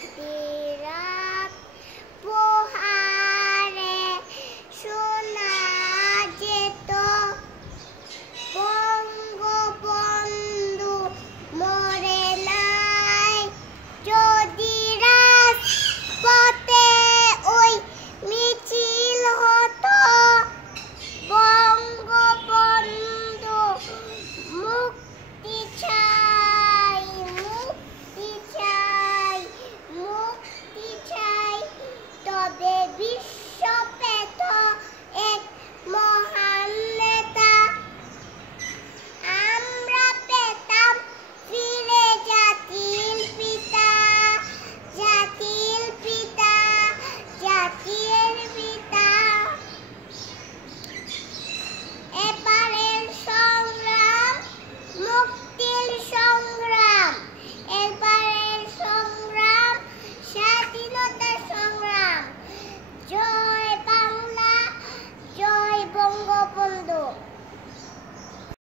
বিরাট প্রহারে শোনা যেত বঙ্গবন্ধু মরে নাই। যদি রাজপথে ওই মিছিল হতো, বঙ্গবন্ধু মুক্তি চাই, মুক্তি চাই, মুক্তি চাই, তবে বিশ্ব পেত এক মহান নেতা। আমরা পেতাম ফিরে জাতির পিতা, জাতির পিতা, জাতির পিতা। এবারের সংগ্রাম মুক্তির সংগ্রাম, এবারের সংগ্রাম স্বাধীনতার সংগ্রাম। জয় বাংলা, জয় বঙ্গবন্ধু।